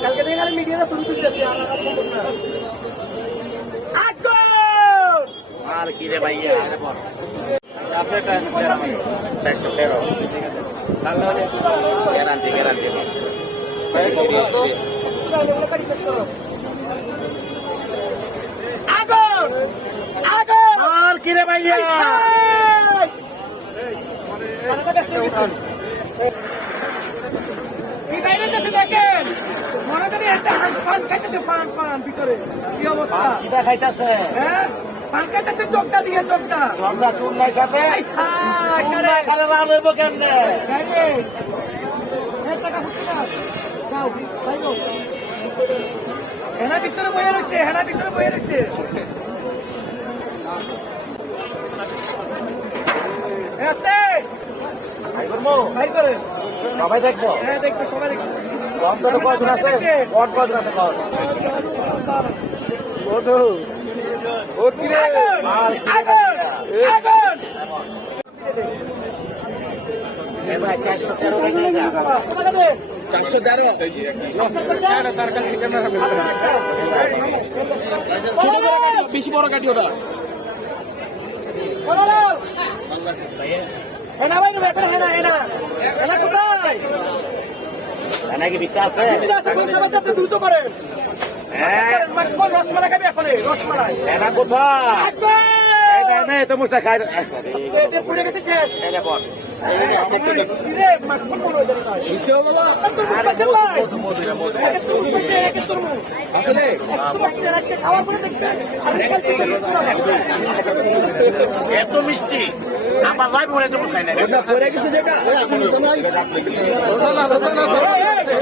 কালকে থেকে খালি মিডিয়াতে শুরু করতেছি আর কি রে ভাইয়া চারশো তেরো গ্যারান্টি গ্যারান্টি আর কি রে ভাইয়া বাইরে দেখেন মনে করি একটা খাইতেছে পান পান ভিতরে কি অবস্থা কি দেখাইতেছে হ্যাঁ পান খাইতেছে দিয়ে চোখটা আমরা সাথে এই খাই, চুন্নাই খালে না লইব কেমনে হেনা ভিতরে বয়ে রয়েছে হেনা ভিতরে বয়ে রয়েছে ভাই করে সবাই দেখব। হ্যাঁ দেখবে সবাই দেখবে কয়জন আছে? কট। কয়জন আছে কট বধু চারশো তেরো চারশো তেরো? বেশি বড় গাড়ি ওটা ভাই এখন হেনা হেনা হেনা কোথায় নাকি বিকা আছে? দ্রুত করেন। রসমালাই খাবি এখন রসমালাই। এরা কোথায়? এই দেখ এত খাই। পুড়ে গেছে শেষ। মিষ্টি। আমার ভাই বোন এত মুসাই না পড়ে গেছে যেটা।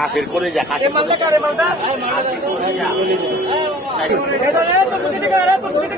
খাসির করে যা খাসির কারে মালটা খাসির করে যা এটা রে তো বুঝি টাকা রে তো বুঝি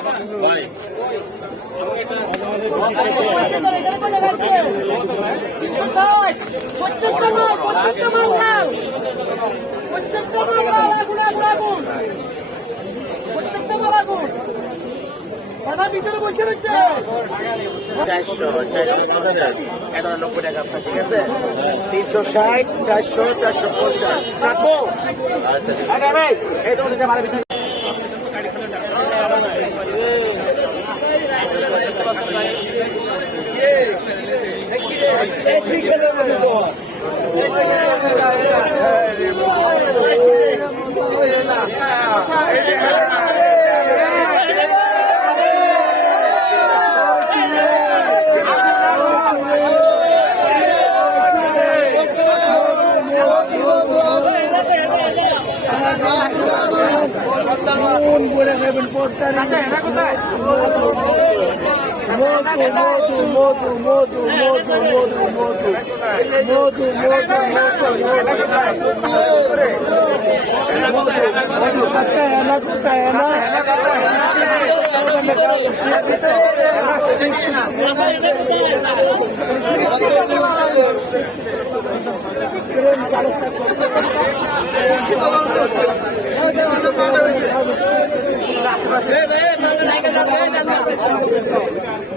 টাকা আপনি দেখবেন এটা এ মা নতুন এই তো ষাট টাকা দিয়ে। ওই কি রে আমার একটা মিশন ওই রে আয়া পড়ে আয়া পড়ে আয়া পড়ে আচ্ছা আর কি রে ভাইয়া প্রত্যেকটা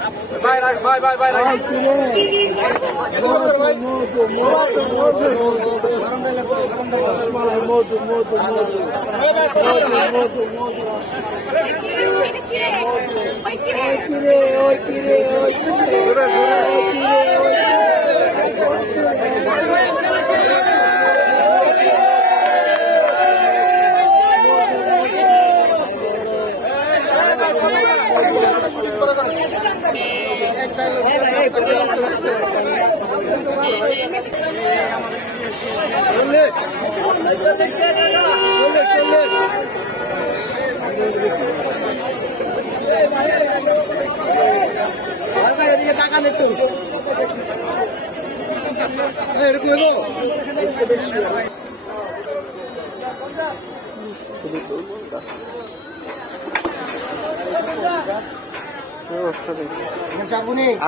পারবি মাথায় ব্রেন ভালো থাকব মাথার ভাই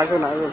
আগুন আগুন।